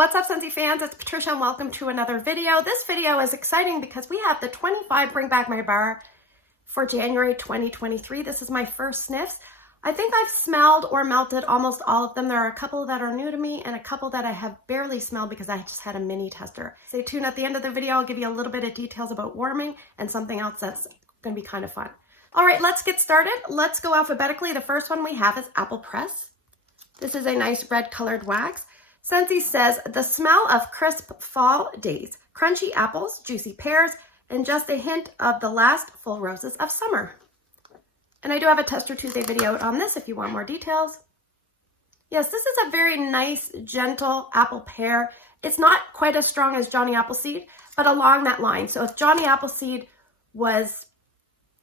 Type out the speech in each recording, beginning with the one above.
What's up, Scentsy fans? It's Patricia and welcome to another video. This video is exciting because we have the 25 Bring Back My Bar for January 2023. This is my first sniffs. I think I've smelled or melted almost all of them. There are a couple that are new to me and a couple that I have barely smelled because I just had a mini tester. Stay tuned at the end of the video. I'll give you a little bit of details about warming and something else that's going to be kind of fun. All right, let's get started. Let's go alphabetically. The first one we have is Apple Press. This is a nice red colored wax. Scentsy says, the smell of crisp fall days, crunchy apples, juicy pears, and just a hint of the last full roses of summer. And I do have a Tester Tuesday video on this if you want more details. Yes, this is a very nice, gentle apple pear. It's not quite as strong as Johnny Appleseed, but along that line. So if Johnny Appleseed was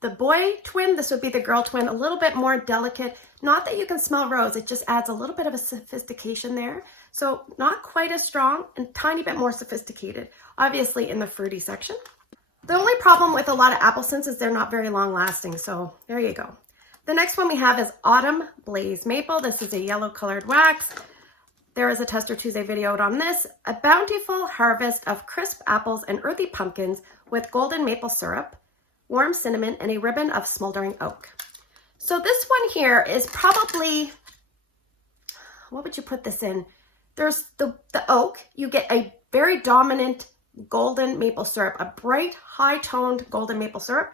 the boy twin, this would be the girl twin, a little bit more delicate. Not that you can smell rose, it just adds a little bit of a sophistication there. So not quite as strong and tiny bit more sophisticated, obviously in the fruity section. The only problem with a lot of apple scents is they're not very long lasting, so there you go. The next one we have is Autumn Blaze Maple. This is a yellow colored wax. There is a Tester Tuesday video out on this. A bountiful harvest of crisp apples and earthy pumpkins with golden maple syrup, warm cinnamon, and a ribbon of smoldering oak. So this one here is probably, what would you put this in? There's the oak. You get a very dominant golden maple syrup, a bright, high-toned golden maple syrup.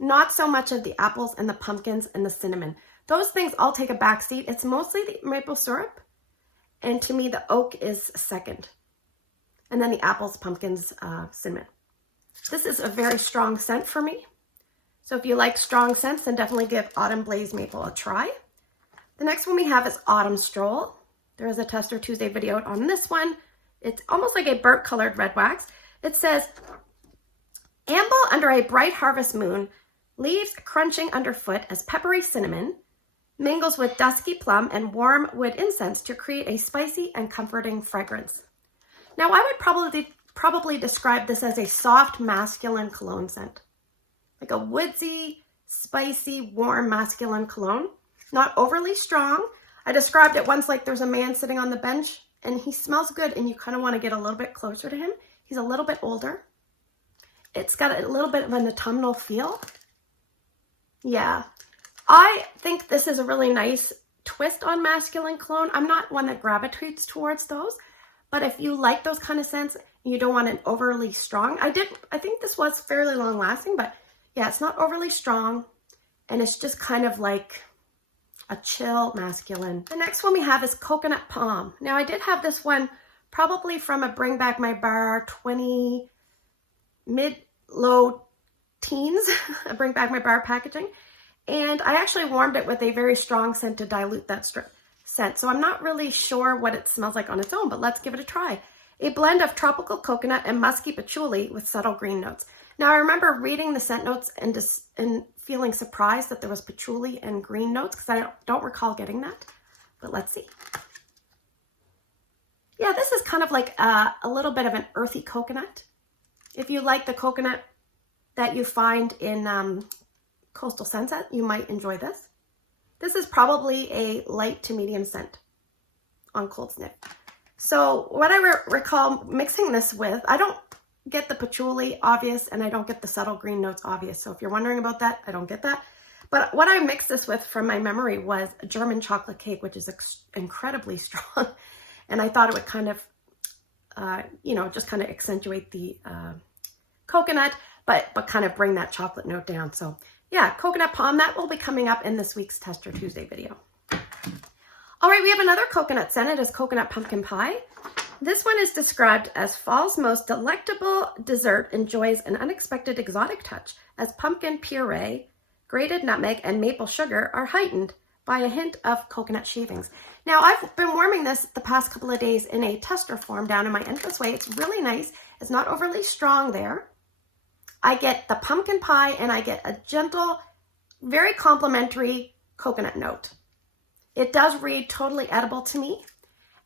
Not so much of the apples and the pumpkins and the cinnamon. Those things all take a back seat. It's mostly the maple syrup, and to me, the oak is second. And then the apples, pumpkins, cinnamon. This is a very strong scent for me. So if you like strong scents, then definitely give Autumn Blaze Maple a try. The next one we have is Autumn Stroll. There is a Tester Tuesday video on this one. It's almost like a burnt colored red wax. It says, amble under a bright harvest moon, leaves crunching underfoot as peppery cinnamon mingles with dusky plum and warm wood incense to create a spicy and comforting fragrance. Now I would probably describe this as a soft masculine cologne scent. Like a woodsy, spicy, warm masculine cologne. Not overly strong. I described it once like there's a man sitting on the bench and he smells good and you kind of want to get a little bit closer to him. He's a little bit older. It's got a little bit of an autumnal feel. Yeah. I think this is a really nice twist on masculine cologne. I'm not one that gravitates towards those, but if you like those kind of scents and you don't want an overly strong, I think this was fairly long lasting, but yeah, it's not overly strong and it's just kind of like a chill masculine. The next one we have is Coconut Palm. Now I did have this one probably from a Bring Back My Bar 20 mid-low teens, a Bring Back My Bar packaging. And I actually warmed it with a very strong scent to dilute that scent. So I'm not really sure what it smells like on its own, but let's give it a try. A blend of tropical coconut and musky patchouli with subtle green notes. Now I remember reading the scent notes and feeling surprised that there was patchouli and green notes because I don't recall getting that, but let's see. Yeah, this is kind of like a little bit of an earthy coconut. If you like the coconut that you find in Coastal Sunset, you might enjoy this. This is probably a light to medium scent on cold sniff. So what I recall mixing this with, I don't get the patchouli obvious and I don't get the subtle green notes obvious. So if you're wondering about that, I don't get that. But what I mixed this with from my memory was a German chocolate cake, which is incredibly strong. And I thought it would kind of, just kind of accentuate the coconut, but kind of bring that chocolate note down. So yeah, Coconut Palm, that will be coming up in this week's Tester Tuesday video. All right, we have another coconut scent. It is Coconut Pumpkin Pie. This one is described as fall's most delectable dessert enjoys an unexpected exotic touch as pumpkin puree, grated nutmeg, and maple sugar are heightened by a hint of coconut shavings. Now, I've been warming this the past couple of days in a tester form down in my entranceway. It's really nice. It's not overly strong there. I get the pumpkin pie and I get a gentle, very complimentary coconut note. It does read totally edible to me.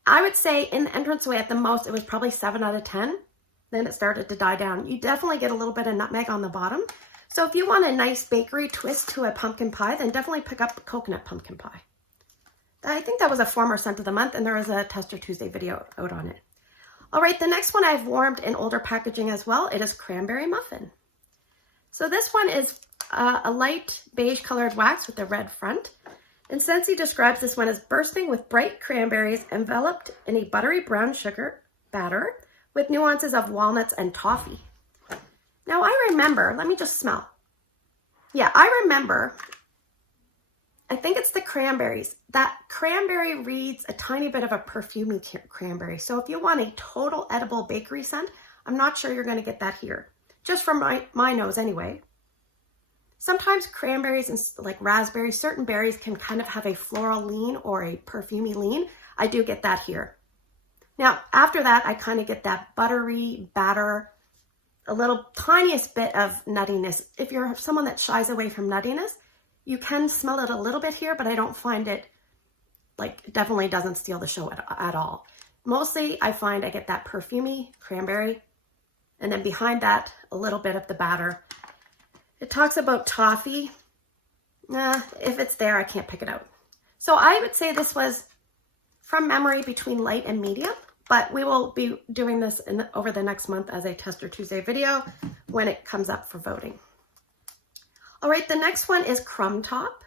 I would say in the entranceway at the most, it was probably 7 out of 10. Then it started to die down. You definitely get a little bit of nutmeg on the bottom. So if you want a nice bakery twist to a pumpkin pie, then definitely pick up the Coconut Pumpkin Pie. I think that was a former scent of the month, and there is a Tester Tuesday video out on it. All right, the next one I've warmed in older packaging as well. It is Cranberry Muffin. So this one is a light beige colored wax with a red front. And Scentsy describes this one as bursting with bright cranberries enveloped in a buttery brown sugar batter with nuances of walnuts and toffee. Now I remember, let me just smell. Yeah, I remember, I think it's the cranberries. That cranberry reads a tiny bit of a perfumey cranberry. So if you want a total edible bakery scent, I'm not sure you're going to get that here. Just from my nose anyway. Sometimes cranberries and like raspberries, certain berries can kind of have a floral lean or a perfumey lean. I do get that here. Now, after that, I kind of get that buttery batter, a little tiniest bit of nuttiness. If you're someone that shies away from nuttiness, you can smell it a little bit here, but I don't find it, like, definitely doesn't steal the show at all. Mostly, I find I get that perfumey cranberry, and then behind that, a little bit of the batter. It talks about toffee. If it's there, I can't pick it out. So I would say this was, from memory, between light and medium, but we will be doing this over the next month as a Tester Tuesday video when it comes up for voting. All right, the next one is Crumb Top.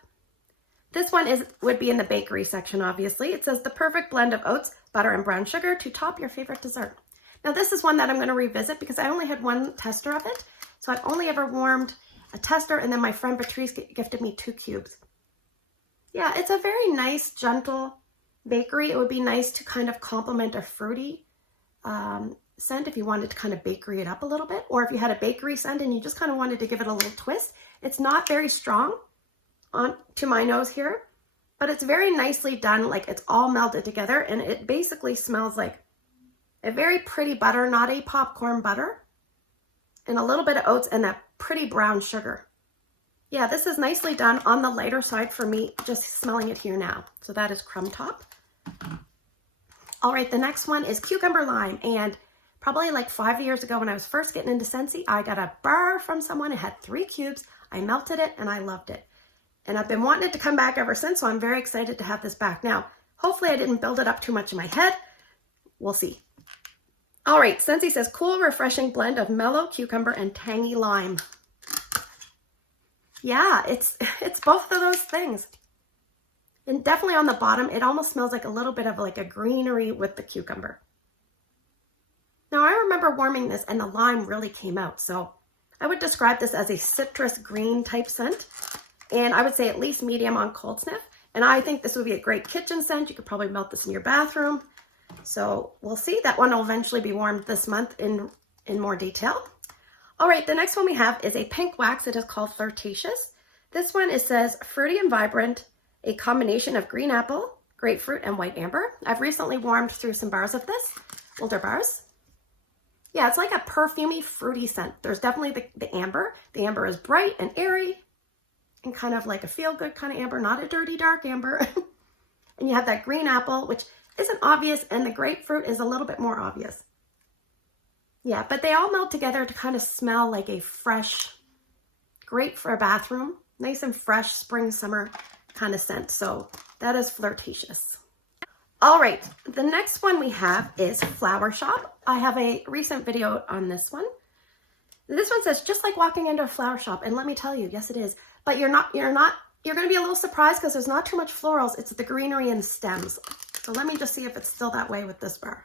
This one would be in the bakery section, obviously. It says the perfect blend of oats, butter, and brown sugar to top your favorite dessert. Now this is one that I'm going to revisit because I only had one tester of it. So I've only ever warmed a tester, and then my friend Patricia gifted me 2 cubes. Yeah, it's a very nice, gentle bakery. It would be nice to kind of complement a fruity scent if you wanted to kind of bakery it up a little bit, or if you had a bakery scent and you just kind of wanted to give it a little twist. It's not very strong to my nose here, but it's very nicely done. Like, it's all melted together, and it basically smells like a very pretty butter, not a popcorn butter, and a little bit of oats and that pretty brown sugar. Yeah, this is nicely done on the lighter side for me, just smelling it here now. So that is Crumb Top. All right, the next one is Cucumber Lime. And probably like 5 years ago when I was first getting into Scentsy, I got a bar from someone. It had 3 cubes. I melted it and I loved it. And I've been wanting it to come back ever since, so I'm very excited to have this back. Now, hopefully I didn't build it up too much in my head. We'll see. All right, Scentsy says cool, refreshing blend of mellow cucumber and tangy lime. Yeah, it's both of those things. And definitely on the bottom, it almost smells like a little bit of like a greenery with the cucumber. Now I remember warming this and the lime really came out. So I would describe this as a citrus green type scent. And I would say at least medium on cold sniff. And I think this would be a great kitchen scent. You could probably melt this in your bathroom. So we'll see. That one will eventually be warmed this month in more detail. All right, the next one we have is a pink wax. It is called Flirtatious. This one, it says fruity and vibrant, a combination of green apple, grapefruit, and white amber. I've recently warmed through some bars of this, older bars. Yeah, it's like a perfumey, fruity scent. There's definitely the amber. The amber is bright and airy and kind of like a feel-good kind of amber, not a dirty, dark amber. And you have that green apple, which isn't obvious, and the grapefruit is a little bit more obvious. Yeah, but they all melt together to kind of smell like a fresh, great for a bathroom, nice and fresh spring, summer kind of scent. So that is Flirtatious. All right, the next one we have is Flower Shop. I have a recent video on this one. This one says, just like walking into a flower shop. And let me tell you, yes, it is. But you're going to be a little surprised because there's not too much florals. It's the greenery and stems. So let me just see if it's still that way with this bar.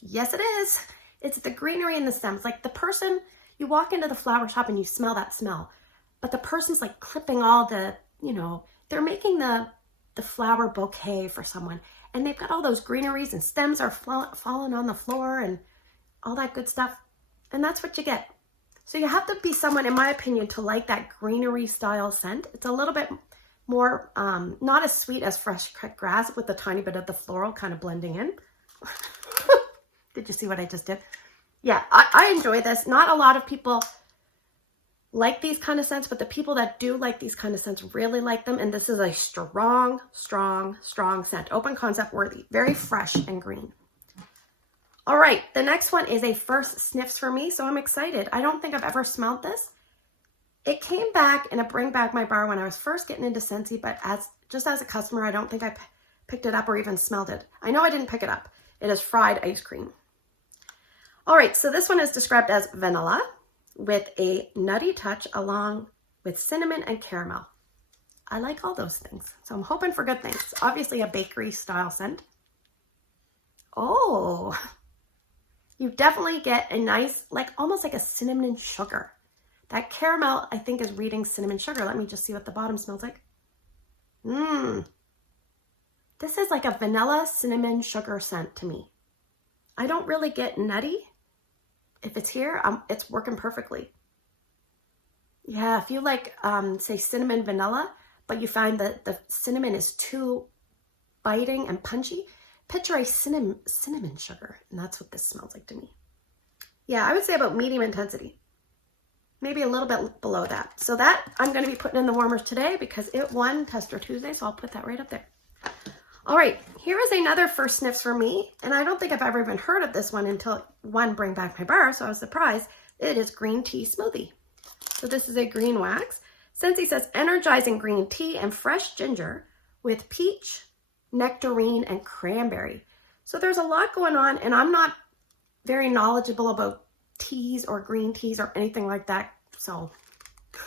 Yes, it is. It's the greenery and the stems. Like the person, you walk into the flower shop and you smell that smell, but the person's like clipping all the, they're making the flower bouquet for someone, and they've got all those greeneries and stems are falling on the floor and all that good stuff. And that's what you get. So you have to be someone, in my opinion, to like that greenery style scent. It's a little bit more, not as sweet as fresh cut grass with a tiny bit of the floral kind of blending in. Did you see what I just did? Yeah, I enjoy this. Not a lot of people like these kind of scents, but the people that do like these kind of scents really like them. And this is a strong, strong, strong scent. Open concept worthy. Very fresh and green. All right, the next one is a first sniffs for me, so I'm excited. I don't think I've ever smelled this. It came back in a Bring Back My Bar when I was first getting into Scentsy, but just as a customer, I don't think I picked it up or even smelled it. I know I didn't pick it up. It is fried ice cream. All right, so this one is described as vanilla with a nutty touch along with cinnamon and caramel. I like all those things, so I'm hoping for good things. Obviously a bakery style scent. Oh, you definitely get a nice, like almost like a cinnamon sugar. That caramel, I think, is reading cinnamon sugar. Let me just see what the bottom smells like. This is like a vanilla cinnamon sugar scent to me. I don't really get nutty. If it's here, it's working perfectly. Yeah, if you like, say cinnamon vanilla, but you find that the cinnamon is too biting and punchy, picture a cinnamon sugar, and that's what this smells like to me. Yeah, I would say about medium intensity. Maybe a little bit below that. So that I'm going to be putting in the warmers today because it won Tester Tuesday, so I'll put that right up there. All right, here is another first sniffs for me, and I don't think I've ever even heard of this one until one Bring Back My Bar, so I was surprised. It is green tea smoothie. So this is a green wax. Scentsy says energizing green tea and fresh ginger with peach, nectarine, and cranberry. So there's a lot going on, and I'm not very knowledgeable about teas or green teas or anything like that, so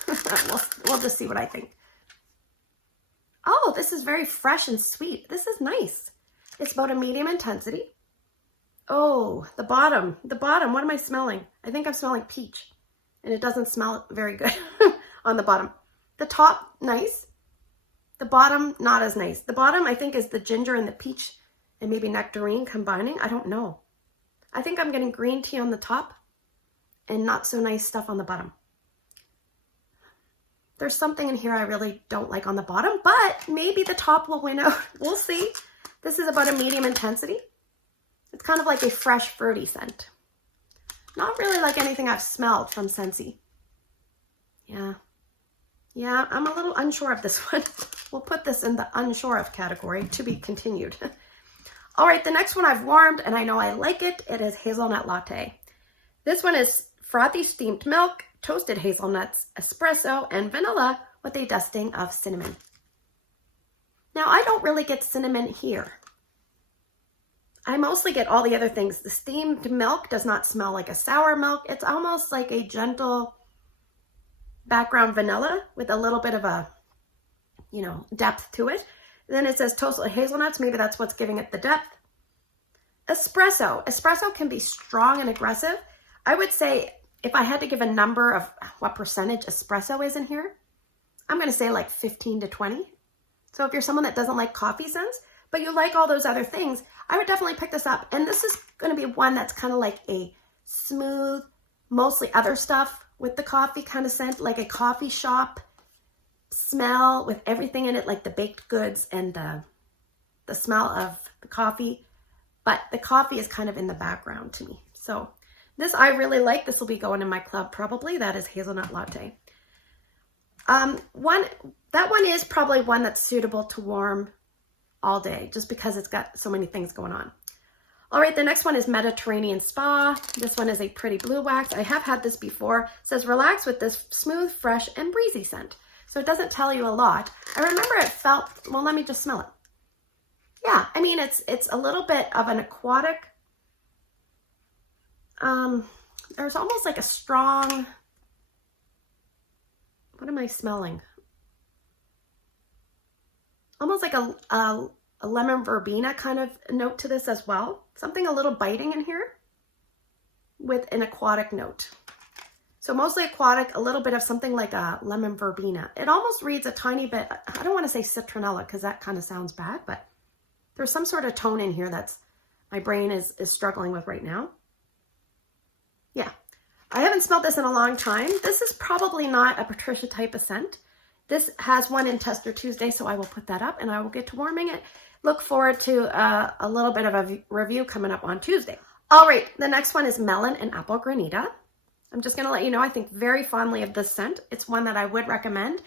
we'll just see what I think. Oh, this is very fresh and sweet. This is nice. It's about a medium intensity. Oh, the bottom, what am I smelling? I think I'm smelling peach, and it doesn't smell very good on the bottom. The top, nice. The bottom, not as nice. The bottom, I think, is the ginger and the peach and maybe nectarine combining. I don't know. I think I'm getting green tea on the top and not so nice stuff on the bottom. There's something in here I really don't like on the bottom, but maybe the top will win out. We'll see. This is about a medium intensity. It's kind of like a fresh fruity scent. Not really like anything I've smelled from Scentsy. Yeah, I'm a little unsure of this one. We'll put this in the unsure of category, to be continued. All right, the next one I've warmed, and I know I like it. It is Hazelnut Latte. This one is frothy steamed milk, toasted hazelnuts, espresso, and vanilla with a dusting of cinnamon. Now, I don't really get cinnamon here. I mostly get all the other things. The steamed milk does not smell like a sour milk. It's almost like a gentle background vanilla with a little bit of a, depth to it. Then it says toasted hazelnuts. Maybe that's what's giving it the depth. Espresso. Espresso can be strong and aggressive. I would say if I had to give a number of what percentage espresso is in here, I'm going to say like 15 to 20. So if you're someone that doesn't like coffee scents, but you like all those other things, I would definitely pick this up. And this is going to be one that's kind of like a smooth, mostly other stuff with the coffee kind of scent, like a coffee shop smell with everything in it, like the baked goods and the smell of the coffee. But the coffee is kind of in the background to me. So this I really like. This will be going in my club probably. That is Hazelnut Latte. That one is probably one that's suitable to warm all day just because it's got so many things going on. All right, the next one is Mediterranean Spa. This one is a pretty blue wax. I have had this before. It says relax with this smooth, fresh, and breezy scent. So it doesn't tell you a lot. I remember it felt, well, let me just smell it. Yeah, I mean, it's a little bit of an aquatic. There's almost like a strong, what am I smelling? Almost like a lemon verbena kind of note to this as well. Something a little biting in here with an aquatic note. So mostly aquatic, a little bit of something like a lemon verbena. It almost reads a tiny bit, I don't want to say citronella because that kind of sounds bad, but there's some sort of tone in here that's my brain is struggling with right now. Yeah, I haven't smelled this in a long time. This is probably not a Patricia type of scent. This has one in Tester Tuesday, so I will put that up and I will get to warming it. Look forward to a little bit of a review coming up on Tuesday. All right, the next one is Melon and Apple Granita. I'm just gonna let you know, I think very fondly of this scent. It's one that I would recommend.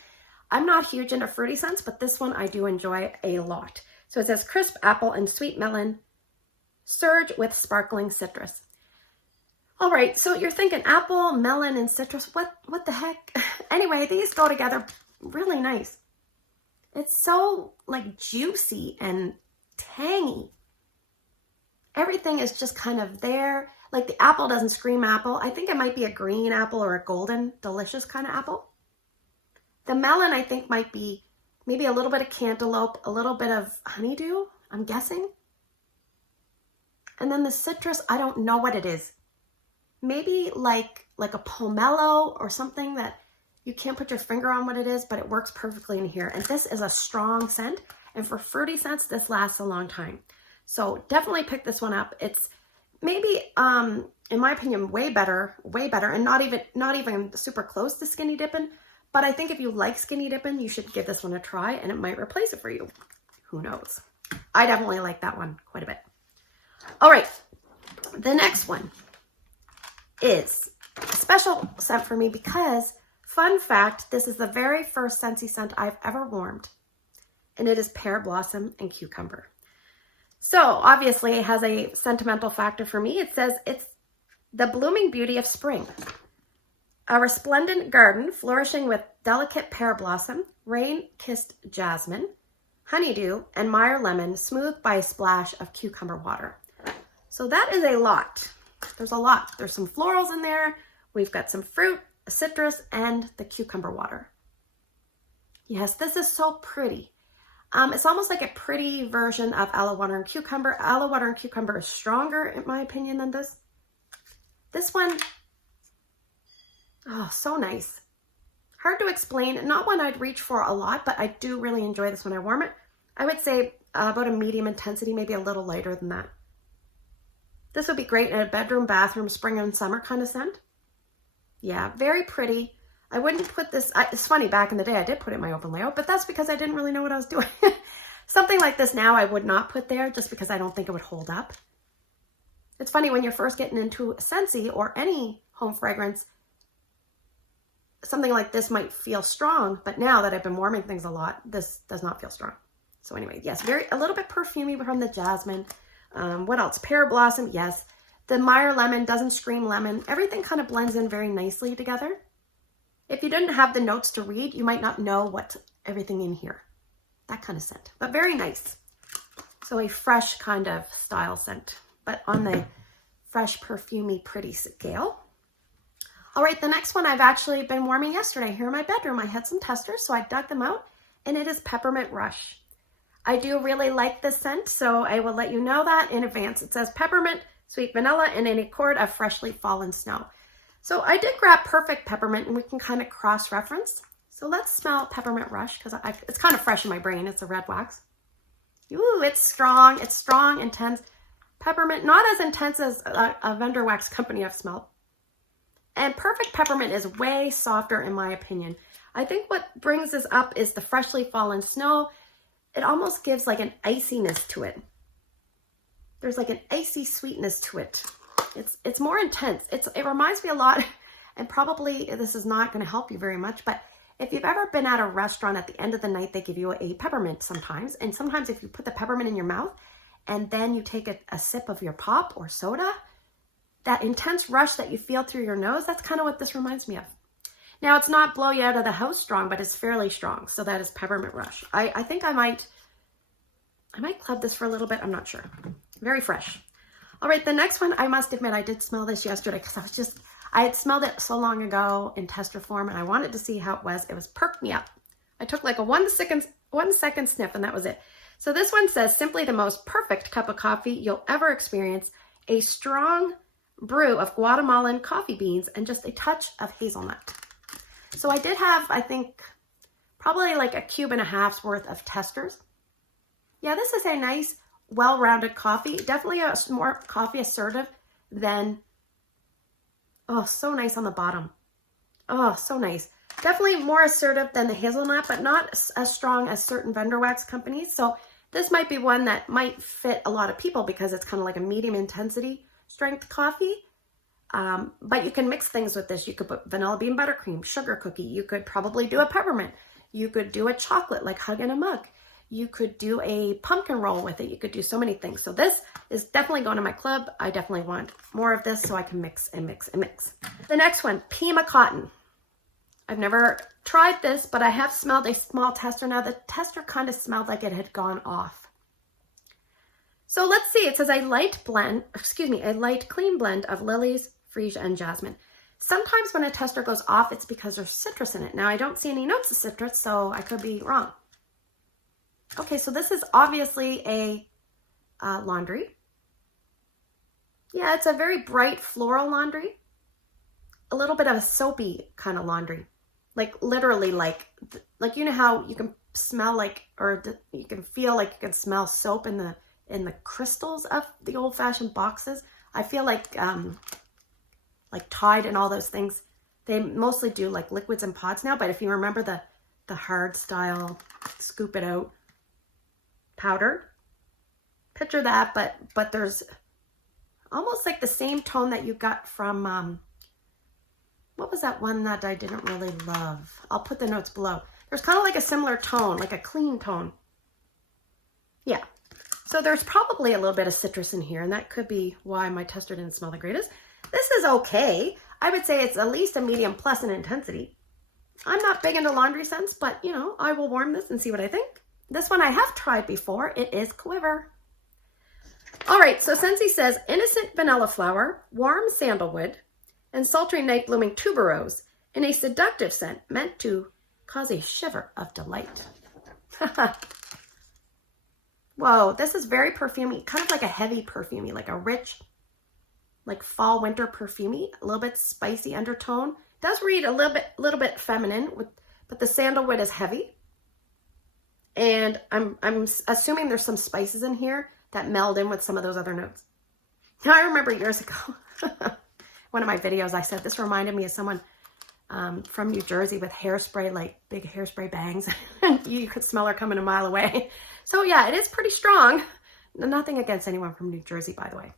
I'm not huge into fruity scents, but this one I do enjoy a lot. So it says crisp apple and sweet melon, surge with sparkling citrus. All right, so you're thinking apple, melon, and citrus. What the heck? Anyway, these go together really nice. It's so like juicy and tangy. Everything is just kind of there. Like the apple doesn't scream apple. I think it might be a green apple or a golden, delicious kind of apple. The melon, I think, might be maybe a little bit of cantaloupe, a little bit of honeydew, I'm guessing. And then the citrus, I don't know what it is. Maybe like a pomelo or something that you can't put your finger on what it is, but it works perfectly in here. And this is a strong scent. And for fruity scents, this lasts a long time. So definitely pick this one up. It's maybe, in my opinion, way better, and not even super close to Skinny Dippin'. But I think if you like Skinny Dippin', you should give this one a try, and it might replace it for you. Who knows? I definitely like that one quite a bit. All right, the next one is a special scent for me because, fun fact, this is the very first Scentsy scent I've ever warmed, and it is Pear Blossom and Cucumber. So obviously it has a sentimental factor for me. It says it's the blooming beauty of spring. A resplendent garden flourishing with delicate pear blossom, rain-kissed jasmine, honeydew, and Meyer lemon smoothed by a splash of cucumber water. So that is a lot. There's a lot. There's some florals in there. We've got some fruit, citrus, and the cucumber water. Yes, this is so pretty. It's almost like a pretty version of aloe water and cucumber. Aloe water and cucumber is stronger, in my opinion, than this. This one, oh, so nice. Hard to explain. Not one I'd reach for a lot, but I do really enjoy this when I warm it. I would say about a medium intensity, maybe a little lighter than that. This would be great in a bedroom, bathroom, spring and summer kind of scent. Yeah, very pretty. I wouldn't put this, it's funny, back in the day I did put it in my open layout, but that's because I didn't really know what I was doing. Something like this now I would not put there just because I don't think it would hold up. It's funny when you're first getting into Scentsy or any home fragrance, something like this might feel strong, but now that I've been warming things a lot, this does not feel strong. So anyway, yes, a little bit perfumey from the jasmine. What else? Pear blossom, yes. The Meyer lemon doesn't scream lemon. Everything kind of blends in very nicely together. If you didn't have the notes to read, you might not know what everything in here. That kind of scent, but very nice. So a fresh kind of style scent, but on the fresh, perfumey, pretty scale. All right, the next one I've actually been warming yesterday here in my bedroom. I had some testers, so I dug them out, and it is Peppermint Rush. I do really like this scent, so I will let you know that in advance. It says peppermint, sweet vanilla, and an accord of freshly fallen snow. So I did grab Perfect Peppermint, and we can kind of cross-reference. So let's smell Peppermint Rush, because it's kind of fresh in my brain. It's a red wax. Ooh, it's strong, intense. Peppermint, not as intense as a vendor wax company I've smelled. And Perfect Peppermint is way softer in my opinion. I think what brings this up is the freshly fallen snow. It almost gives like an iciness to it. There's like an icy sweetness to it. It's more intense. It reminds me a lot, and probably this is not going to help you very much, but if you've ever been at a restaurant at the end of the night, they give you a peppermint sometimes. And sometimes if you put the peppermint in your mouth and then you take a sip of your pop or soda, that intense rush that you feel through your nose, that's kind of what this reminds me of. Now, it's not blow you out of the house strong, but it's fairly strong. So that is Peppermint Rush. I think I might club this for a little bit. I'm not sure. Very fresh. All right, the next one, I must admit, I did smell this yesterday because I had smelled it so long ago in tester form, and I wanted to see how it was. It was Perk Me Up. I took like a 1 second sniff, and that was it. So this one says, simply the most perfect cup of coffee you'll ever experience. A strong brew of Guatemalan coffee beans and just a touch of hazelnut. So I did have, I think, probably like a cube and a half's worth of testers. Yeah, this is a nice, well-rounded coffee. Definitely a more coffee assertive than, oh, so nice on the bottom. Oh, so nice. Definitely more assertive than the hazelnut, but not as strong as certain vendor wax companies. So this might be one that might fit a lot of people because it's kind of like a medium intensity strength coffee. But you can mix things with this. You could put vanilla bean buttercream, sugar cookie. You could probably do a peppermint. You could do a chocolate like Hug in a Mug. You could do a pumpkin roll with it. You could do so many things. So this is definitely going to my club. I definitely want more of this so I can mix and mix and mix. The next one, Pima Cotton. I've never tried this, but I have smelled a small tester. Now the tester kind of smelled like it had gone off. So let's see, it says a light clean blend of lilies, freesia, and jasmine. Sometimes when a tester goes off, it's because there's citrus in it. Now I don't see any notes of citrus, so I could be wrong. Okay, so this is obviously a laundry. Yeah, it's a very bright floral laundry. A little bit of a soapy kind of laundry. Like literally like you know how you can smell like, or you can feel like you can smell soap in the crystals of the old-fashioned boxes. I feel like Tide and all those things, they mostly do like liquids and pods now, but if you remember the hard style, scoop it out powder, picture that, but there's almost like the same tone that you got from, what was that one that I didn't really love? I'll put the notes below. There's kind of like a similar tone, like a clean tone. Yeah. So there's probably a little bit of citrus in here, and that could be why my tester didn't smell the greatest. This is okay. I would say it's at least a medium plus in intensity. I'm not big into laundry scents, but you know, I will warm this and see what I think. This one I have tried before. It is Quiver. All right, so Scentsy says innocent vanilla flower, warm sandalwood, and sultry night blooming tuberose in a seductive scent meant to cause a shiver of delight. Whoa, this is very perfumey, kind of like a heavy perfumey, like a rich, like fall winter perfumey, a little bit spicy undertone. Does read a little bit feminine, but the sandalwood is heavy. And I'm assuming there's some spices in here that meld in with some of those other notes. Now I remember years ago, one of my videos, I said this reminded me of someone from New Jersey with hairspray, like big hairspray bangs. You could smell her coming a mile away. So yeah, it is pretty strong. Nothing against anyone from New Jersey, by the way.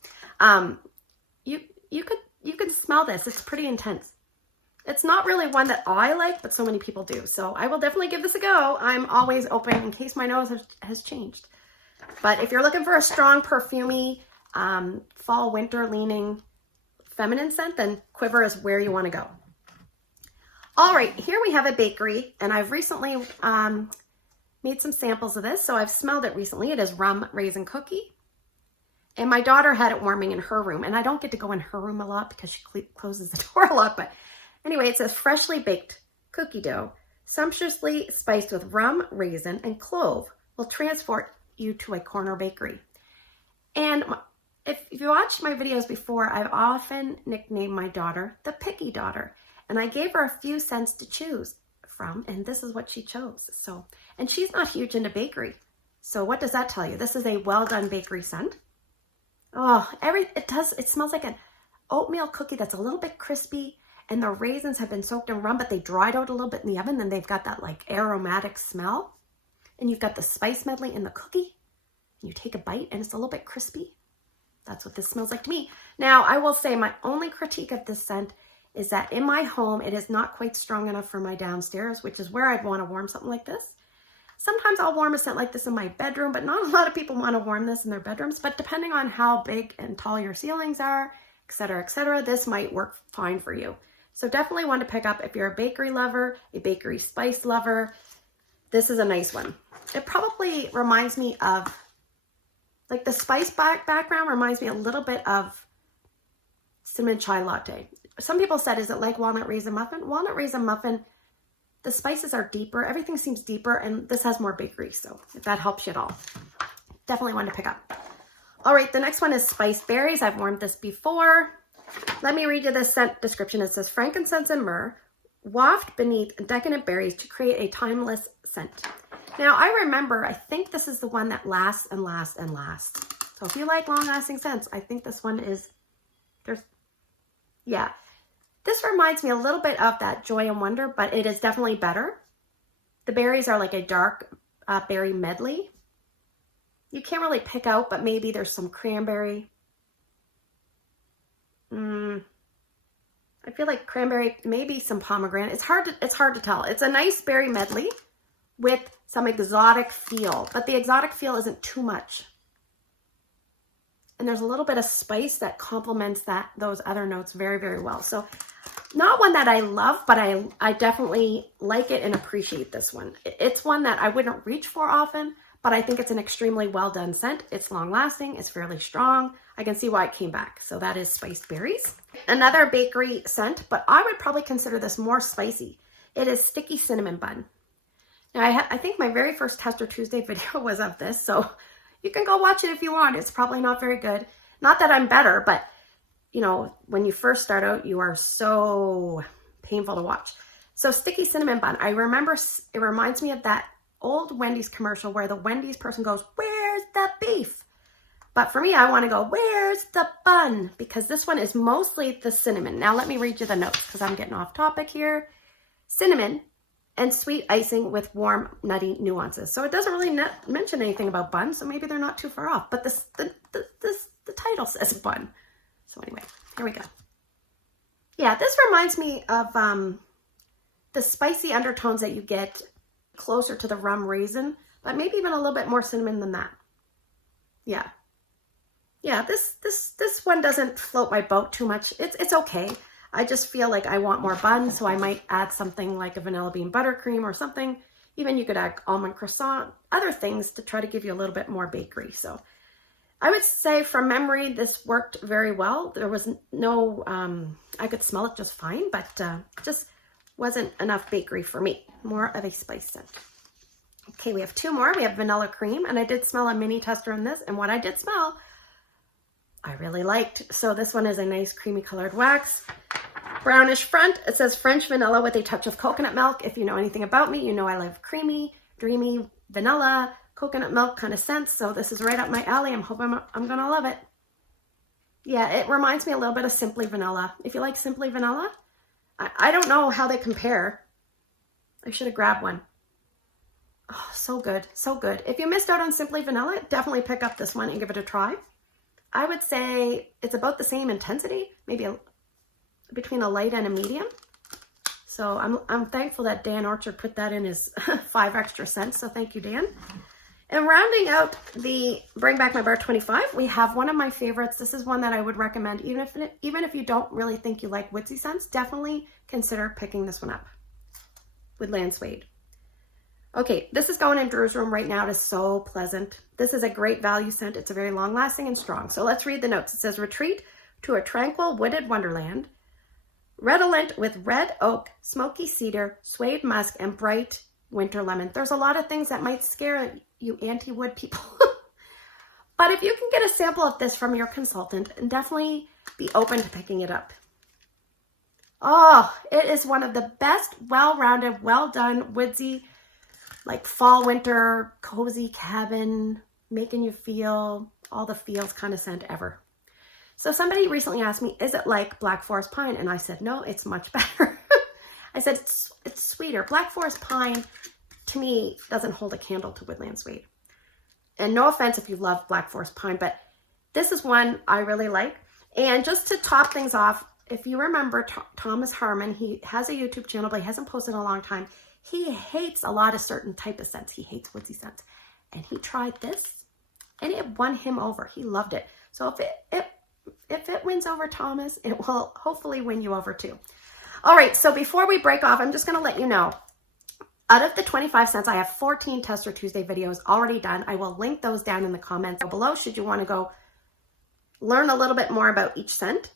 You could smell this. It's pretty intense. It's not really one that I like, but so many people do. So I will definitely give this a go. I'm always open in case my nose has changed. But if you're looking for a strong, perfumey, fall, winter leaning feminine scent, then Quiver is where you want to go. All right, here we have a bakery, and I've recently made some samples of this, so I've smelled it recently. It is Rum Raisin Cookie, and my daughter had it warming in her room, and I don't get to go in her room a lot because she closes the door a lot, but anyway, it says freshly baked cookie dough, sumptuously spiced with rum, raisin, and clove, will transport you to a corner bakery. And if you watched my videos before, I've often nicknamed my daughter the picky daughter. And I gave her a few scents to choose from, and this is what she chose. So, and she's not huge into bakery. So what does that tell you? This is a well done bakery scent. Oh, it smells like an oatmeal cookie that's a little bit crispy, and the raisins have been soaked in rum, but they dried out a little bit in the oven, and they've got that like aromatic smell. And you've got the spice medley in the cookie. You take a bite and it's a little bit crispy. That's what this smells like to me. Now, I will say my only critique of this scent is that in my home, it is not quite strong enough for my downstairs, which is where I'd want to warm something like this. Sometimes I'll warm a scent like this in my bedroom, but not a lot of people want to warm this in their bedrooms. But depending on how big and tall your ceilings are, etc., this might work fine for you. So definitely one to pick up if you're a bakery lover, a bakery spice lover. This is a nice one. It probably reminds me of, like the spice background reminds me a little bit of cinnamon chai latte. Some people said, is it like walnut raisin muffin? Walnut raisin muffin, the spices are deeper. Everything seems deeper, and this has more bakery. So if that helps you at all, definitely one to pick up. All right, the next one is spiced berries. I've warmed this before. Let me read you the scent description. It says frankincense and myrrh waft beneath decadent berries to create a timeless scent. Now I remember, I think this is the one that lasts and lasts and lasts. So if you like long lasting scents, I think this one is, yeah. This reminds me a little bit of that Joy and Wonder, but it is definitely better. The berries are like a dark berry medley. You can't really pick out, but maybe there's some cranberry. I feel like cranberry, maybe some pomegranate. It's hard to tell. It's a nice berry medley with some exotic feel, but the exotic feel isn't too much. And there's a little bit of spice that complements those other notes very, very well. So not one that I love, but I definitely like it and appreciate this one. It's one that I wouldn't reach for often, but I think it's an extremely well done scent. It's long lasting, it's fairly strong. I can see why it came back. So that is Spiced Berries. Another bakery scent, but I would probably consider this more spicy. It is Sticky Cinnamon Bun. Now I think my very first Tester Tuesday video was of this, so you can go watch it if you want. It's probably not very good. Not that I'm better, but you know, when you first start out, you are so painful to watch. So Sticky Cinnamon Bun, I remember it reminds me of that old Wendy's commercial where the Wendy's person goes, "Where's the beef?" But for me, I want to go, "Where's the bun?" Because this one is mostly the cinnamon. Now let me read you the notes because I'm getting off topic here. Cinnamon and sweet icing with warm, nutty nuances. So it doesn't really mention anything about bun, so maybe they're not too far off. But the title says bun. So anyway, here we go. Yeah, this reminds me of the spicy undertones that you get closer to the rum raisin, but maybe even a little bit more cinnamon than that. Yeah. Yeah, this one doesn't float my boat too much. It's okay. I just feel like I want more bun, so I might add something like a vanilla bean buttercream or something. Even you could add almond croissant, other things to try to give you a little bit more bakery. So I would say from memory, this worked very well. There was no, I could smell it just fine, but just wasn't enough bakery for me. More of a spice scent. Okay, we have two more. We have vanilla cream, and I did smell a mini tester in this, and what I did smell, I really liked. So this one is a nice creamy colored wax. Brownish front. It says French vanilla with a touch of coconut milk. If you know anything about me, you know I love creamy, dreamy vanilla, coconut milk kind of scents. So this is right up my alley. I'm hoping I'm gonna love it. Yeah, it reminds me a little bit of Simply Vanilla. If you like Simply Vanilla, I don't know how they compare. I should have grabbed one. Oh, so good, so good. If you missed out on Simply Vanilla, definitely pick up this one and give it a try. I would say it's about the same intensity, maybe between a light and a medium. So I'm thankful that Dan Orchard put that in his 5 extra cents. So thank you, Dan. And rounding out the Bring Back My Bar 25, we have one of my favorites. This is one that I would recommend, even if you don't really think you like woodsy scents, definitely consider picking this one up. Woodland Suede. Okay, this is going in Drew's room right now. It is so pleasant. This is a great value scent. It's a very long lasting and strong. So let's read the notes. It says, retreat to a tranquil wooded wonderland, redolent with red oak, smoky cedar, suede musk, and bright winter lemon. There's a lot of things that might scare you anti-wood people. But if you can get a sample of this from your consultant, and definitely be open to picking it up. Oh, it is one of the best, well-rounded, well-done, woodsy, like fall, winter, cozy cabin, making you feel all the feels kind of scent ever. So somebody recently asked me, is it like Black Forest Pine? And I said, no, it's much better. I said, it's sweeter. Black Forest Pine, to me, doesn't hold a candle to Woodland Suede. And no offense if you love Black Forest Pine, but this is one I really like. And just to top things off, if you remember Thomas Harmon, he has a YouTube channel, but he hasn't posted in a long time. He hates a lot of certain type of scents. He hates woodsy scents. And he tried this, and it won him over. He loved it. So if it wins over Thomas, it will hopefully win you over too. All right, so before we break off, I'm just going to let you know, out of the 25 cents, I have 14 Tester Tuesday videos already done. I will link those down in the comments below should you want to go learn a little bit more about each scent.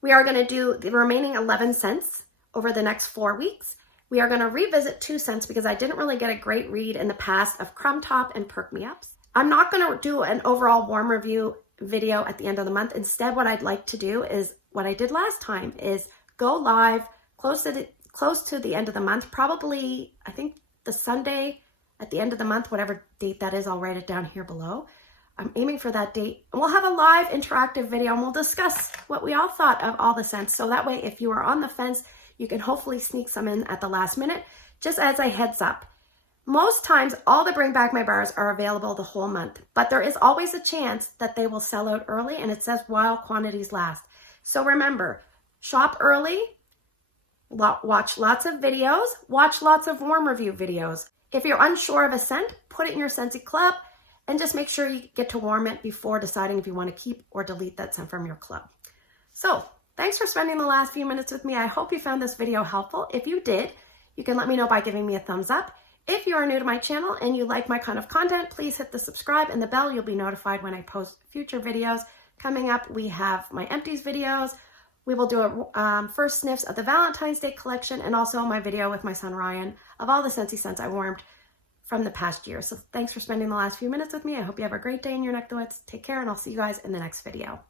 We are going to do the remaining 11 cents over the next 4 weeks. We are going to revisit 2 scents because I didn't really get a great read in the past of Crumb Top and Perk Me Ups. I'm not going to do an overall warm review video at the end of the month. Instead, what I'd like to do is what I did last time, is go live close to the end of the month, probably I think the Sunday at the end of the month, whatever date that is, I'll write it down here below. I'm aiming for that date. And we'll have a live interactive video and we'll discuss what we all thought of all the scents. So that way, if you are on the fence, you can hopefully sneak some in at the last minute. Just as a heads up, most times all the Bring Back My Bars are available the whole month, but there is always a chance that they will sell out early, and it says while quantities last. So remember, shop early, watch lots of videos, watch lots of warm review videos. If you're unsure of a scent, put it in your Scentsy club and just make sure you get to warm it before deciding if you want to keep or delete that scent from your club. So thanks for spending the last few minutes with me. I hope you found this video helpful. If you did, you can let me know by giving me a thumbs up. If you are new to my channel and you like my kind of content, please hit the subscribe and the bell. You'll be notified when I post future videos. Coming up, we have my empties videos. We will do a first sniffs of the Valentine's Day collection, and also my video with my son Ryan of all the Scentsy scents I warmed from the past year. So thanks for spending the last few minutes with me. I hope you have a great day in your neck of the woods. Take care, and I'll see you guys in the next video.